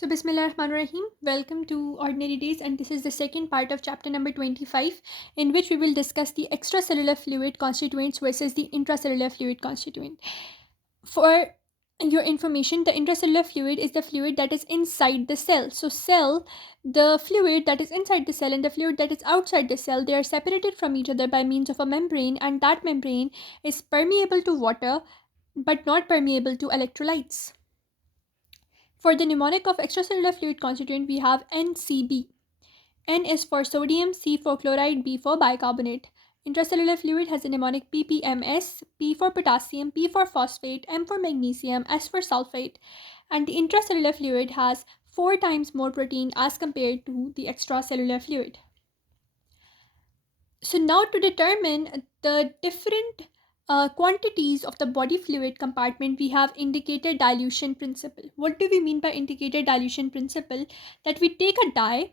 So, Bismillahirrahmanirrahim. Welcome to Ordinary Days, and this is the second part of chapter number 25, in which we will discuss the extracellular fluid constituents versus the intracellular fluid constituent. For your information, the intracellular fluid is the fluid that is inside the cell. So, the fluid that is inside the cell and the fluid that is outside the cell, they are separated from each other by means of a membrane, and that membrane is permeable to water but not permeable to electrolytes. For the mnemonic of extracellular fluid constituent, we have NCB. N is for sodium, C for chloride, B for bicarbonate. Intracellular fluid has a mnemonic PPMS, P for potassium, P for phosphate, M for magnesium, S for sulfate. And the intracellular fluid has 4 times more protein as compared to the extracellular fluid. So now to determine the different quantities of the body fluid compartment, we have indicator dilution principle. What do we mean by indicator dilution principle? That we take a dye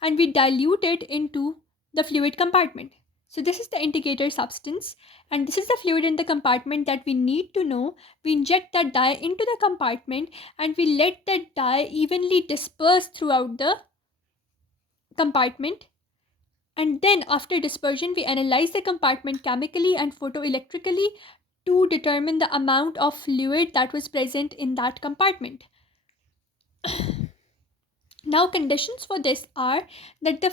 and we dilute it into the fluid compartment. So this is the indicator substance, and this is the fluid in the compartment that we need to know. We inject that dye into the compartment and we let that dye evenly disperse throughout the compartment, and then after dispersion we analyze the compartment chemically and photoelectrically to determine the amount of fluid that was present in that compartment. Now conditions for this are that the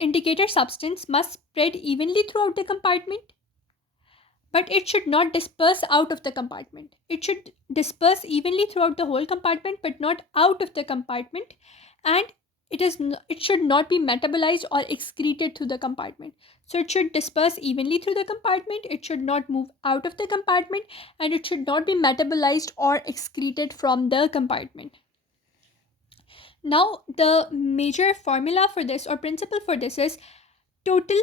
indicator substance must spread evenly throughout the compartment, but it should not disperse out of the compartment. It should disperse evenly throughout the whole compartment but not out of the compartment, and it should not be metabolized or excreted through the compartment. So it should disperse evenly through the compartment, it should not move out of the compartment, and it should not be metabolized or excreted from the compartment. Now the major formula for this or principle for this is total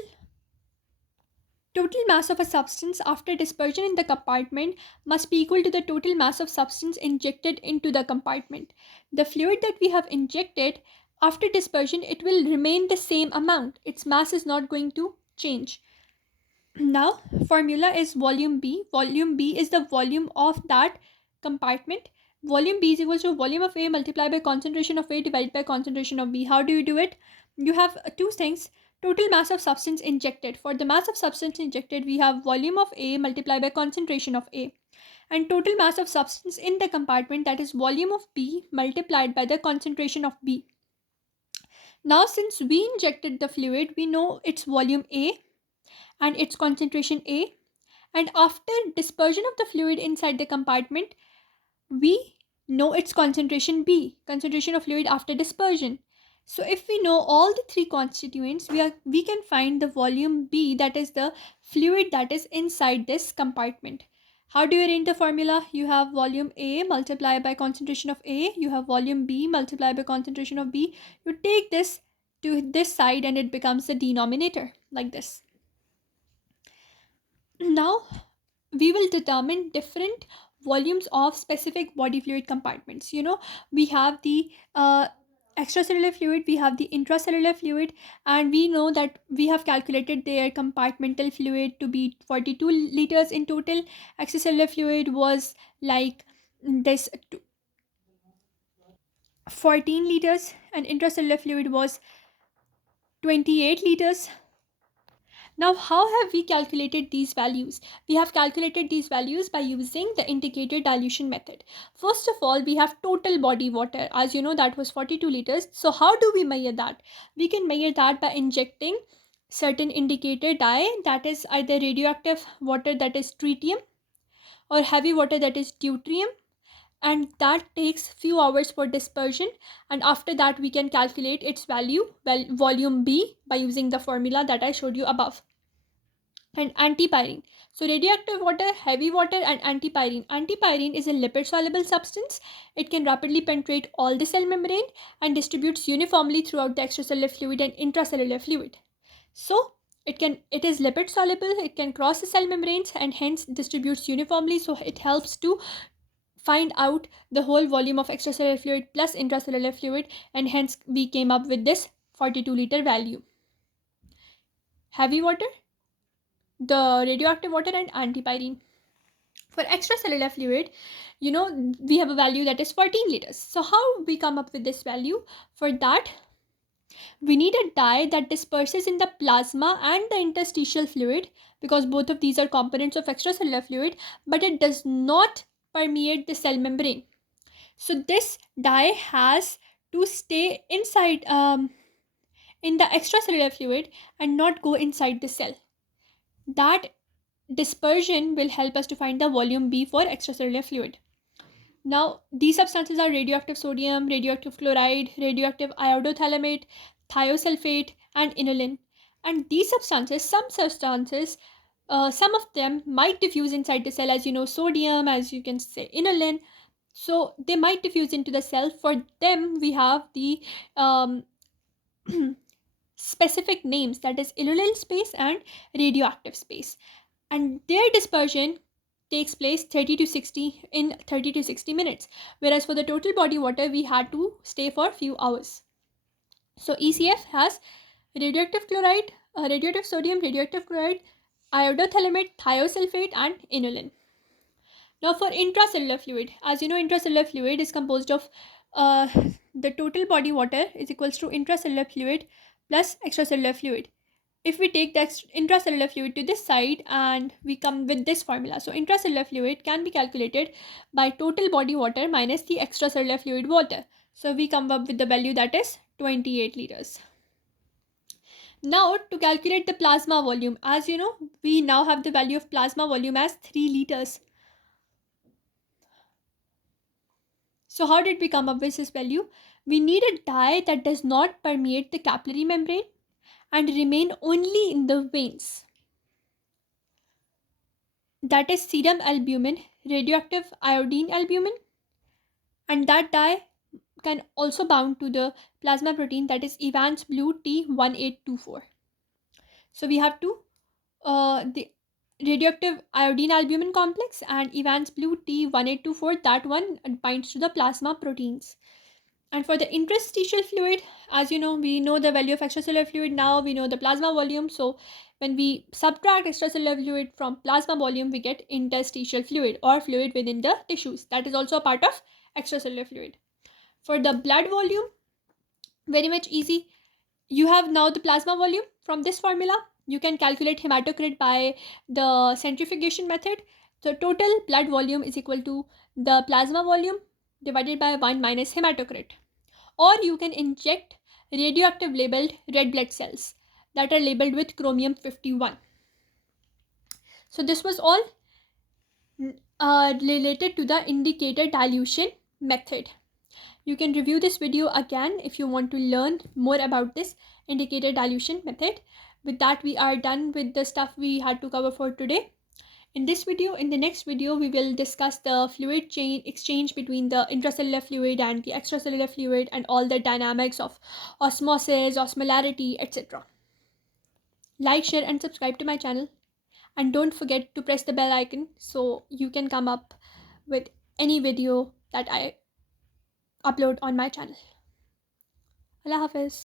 mass of a substance after dispersion in the compartment must be equal to the total mass of substance injected into the compartment. The fluid that we have injected, after dispersion, it will remain the same amount. Its mass is not going to change. Now, formula is volume B. Volume B is the volume of that compartment. Volume B is equal to volume of A multiplied by concentration of A divided by concentration of B. How do you do it? You have two things. Total mass of substance injected. For the mass of substance injected, we have volume of A multiplied by concentration of A. And total mass of substance in the compartment, that is volume of B multiplied by the concentration of B. Now, since we injected the fluid, we know its volume A and its concentration A. And after dispersion of the fluid inside the compartment, we know its concentration B, concentration of fluid after dispersion. So if we know all the three constituents, we can find the volume B, that is the fluid that is inside this compartment. How do you arrange the formula? You have volume A multiplied by concentration of A, you have volume B multiplied by concentration of B. You take this to this side and it becomes the denominator like this. Now we will determine different volumes of specific body fluid compartments. We have the extracellular fluid, we have the intracellular fluid, and we know that we have calculated their compartmental fluid to be 42 liters in total. Extracellular fluid was like this 14 liters, and intracellular fluid was 28 liters. Now, how have we calculated these values? We have calculated these values by using the indicator dilution method. First of all, we have total body water. As you know, that was 42 liters. So how do we measure that? We can measure that by injecting certain indicator dye, that is either radioactive water, that is tritium, or heavy water, that is deuterium, and that takes few hours for dispersion, and after that we can calculate its value, volume B, by using the formula that I showed you above. And antipyrine, so radioactive water, heavy water, and antipyrine. Antipyrine is a lipid soluble substance. It can rapidly penetrate all the cell membrane and distributes uniformly throughout the extracellular fluid and intracellular fluid. So it is lipid soluble, it can cross the cell membranes and hence distributes uniformly, so it helps to find out the whole volume of extracellular fluid plus intracellular fluid, and hence we came up with this 42 liter value. Heavy water, the radioactive water, and antipyrine. For extracellular fluid, we have a value that is 14 liters. So how we come up with this value? For that, we need a dye that disperses in the plasma and the interstitial fluid, because both of these are components of extracellular fluid, but it does not permeate the cell membrane. So this dye has to stay inside in the extracellular fluid and not go inside the cell. That dispersion will help us to find the volume B for extracellular fluid. Now, these substances are radioactive sodium, radioactive chloride, radioactive iodothalamate, thiosulfate, and inulin. And these substances, some of them might diffuse inside the cell, as you know, sodium, as you can say, inulin. So they might diffuse into the cell. For them, we have the um, specific names, that is inulin space and radioactive space, and their dispersion takes place 30 to 60 in 30 to 60 minutes, whereas for the total body water we had to stay for a few hours. So ECF has radioactive chloride, radioactive sodium, radioactive chloride, iodothalamate, thiosulfate, and inulin. Now for intracellular fluid, as you know, intracellular fluid is composed of uh, the total body water is equals to intracellular fluid plus extracellular fluid. If we take the intracellular fluid to this side and we come with this formula, so intracellular fluid can be calculated by total body water minus the extracellular fluid water. So we come up with the value that is 28 liters. Now to calculate the plasma volume, as you know, we now have the value of plasma volume as 3 liters. So how did we come up with this value? We need a dye that does not permeate the capillary membrane and remain only in the veins. That is serum albumin, radioactive iodine albumin, and that dye can also bound to the plasma protein, that is Evans blue T1824. So we have the radioactive iodine albumin complex and Evans blue T1824, that one binds to the plasma proteins. And for the interstitial fluid, as you know, we know the value of extracellular fluid. Now we know the plasma volume. So when we subtract extracellular fluid from plasma volume, we get interstitial fluid or fluid within the tissues. That is also a part of extracellular fluid. For the blood volume, very much easy. You have now the plasma volume from this formula. You can calculate hematocrit by the centrifugation method. So total blood volume is equal to the plasma volume divided by 1 minus hematocrit. Or you can inject radioactive labeled red blood cells that are labeled with chromium 51. So this was all related to the indicator dilution method. You can review this video again if you want to learn more about this indicator dilution method. With that, we are done with the stuff we had to cover for today. In the next video, we will discuss the fluid chain exchange between the intracellular fluid and the extracellular fluid and all the dynamics of osmosis, osmolarity, etc. Like, share, and subscribe to my channel. And don't forget to press the bell icon so you can come up with any video that I upload on my channel. Allah Hafiz.